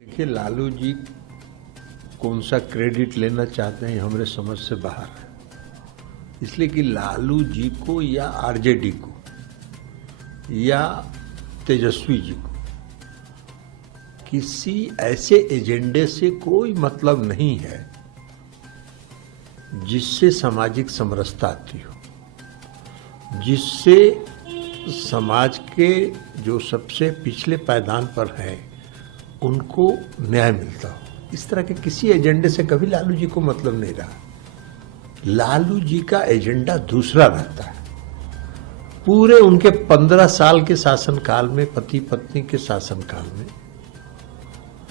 देखिए, लालू जी कौन सा क्रेडिट लेना चाहते हैं हमारे समझ से बाहर है। इसलिए कि लालू जी को या आरजेडी को या तेजस्वी जी को किसी ऐसे एजेंडे से कोई मतलब नहीं है जिससे सामाजिक समरसता आती हो, जिससे समाज के जो सबसे पिछले पायदान पर हैं उनको न्याय मिलता हो। इस तरह के किसी एजेंडे से कभी लालू जी को मतलब नहीं रहा। लालू जी का एजेंडा दूसरा रहता है। पूरे उनके 15 साल के शासनकाल में, पति पत्नी के शासनकाल में,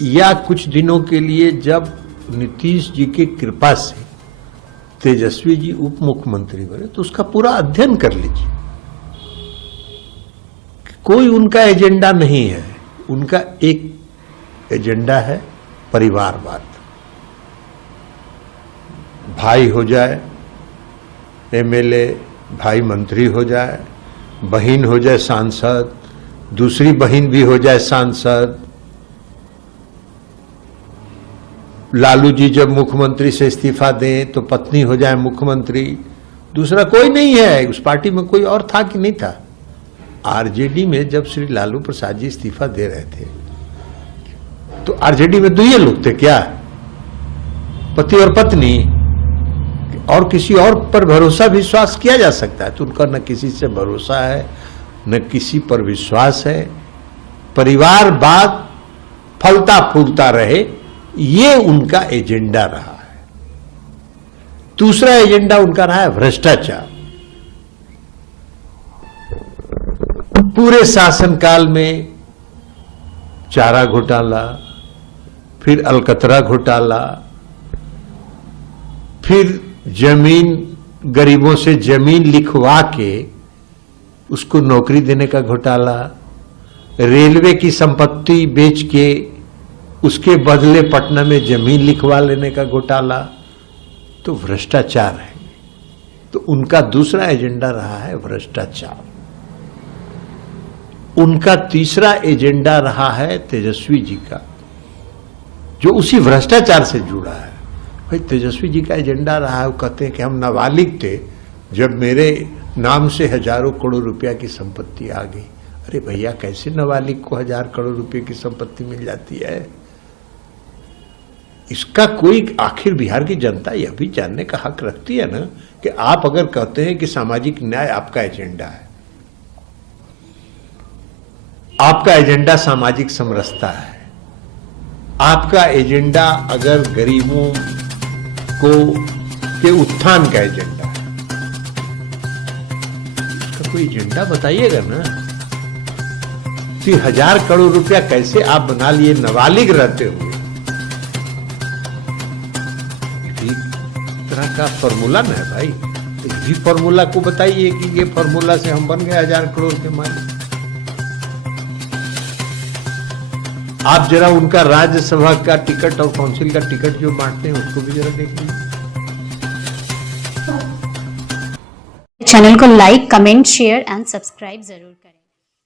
या कुछ दिनों के लिए जब नीतीश जी की कृपा से तेजस्वी जी उप मुख्यमंत्री बने, तो उसका पूरा अध्ययन कर लीजिए। कोई उनका एजेंडा नहीं है। उनका एक एजेंडा है परिवारवाद। भाई हो जाए एमएलए, भाई मंत्री हो जाए, बहन हो जाए सांसद, दूसरी बहन भी हो जाए सांसद। लालू जी जब मुख्यमंत्री से इस्तीफा दें तो पत्नी हो जाए मुख्यमंत्री। दूसरा कोई नहीं है। उस पार्टी में कोई और था कि नहीं था? आरजेडी में जब श्री लालू प्रसाद जी इस्तीफा दे रहे थे तो आरजेडी में दो ही लोग थे क्या? पति और पत्नी। और किसी और पर भरोसा विश्वास किया जा सकता है? तो उनका न किसी से भरोसा है, न किसी पर विश्वास है। परिवारवाद फलता फूलता रहे, ये उनका एजेंडा रहा है। दूसरा एजेंडा उनका रहा है भ्रष्टाचार। पूरे शासनकाल में चारा घोटाला, फिर अलकतरा घोटाला, फिर जमीन, गरीबों से जमीन लिखवा के उसको नौकरी देने का घोटाला, रेलवे की संपत्ति बेच के उसके बदले पटना में जमीन लिखवा लेने का घोटाला। तो भ्रष्टाचार है। तो उनका दूसरा एजेंडा रहा है भ्रष्टाचार। उनका तीसरा एजेंडा रहा है तेजस्वी जी का, जो उसी भ्रष्टाचार से जुड़ा है। भाई, तेजस्वी जी का एजेंडा रहा है, वो कहते हैं कि हम नाबालिग थे जब मेरे नाम से हजारों करोड़ रुपया की संपत्ति आ गई। अरे भैया, कैसे नाबालिग को 1000 करोड़ रुपए की संपत्ति मिल जाती है? इसका कोई, आखिर बिहार की जनता यह भी जानने का हक रखती है ना कि आप अगर कहते हैं कि सामाजिक न्याय आपका एजेंडा है, आपका एजेंडा सामाजिक समरसता है, आपका एजेंडा अगर गरीबों को के उत्थान का एजेंडा है, उसका कोई एजेंडा बताइएगा ना। कि 1000 करोड़ रुपया कैसे आप बना लिए नाबालिग रहते हुए? तरह का फॉर्मूला ना है भाई। तो भी फॉर्मूला को बताइए कि ये फॉर्मूला से हम बन गए 1000 करोड़ के मालिक। आप जरा उनका राज्यसभा का टिकट और काउंसिल का टिकट जो बांटते हैं उसको भी जरा देख लीजिए। चैनल को like, comment, share and subscribe जरूर।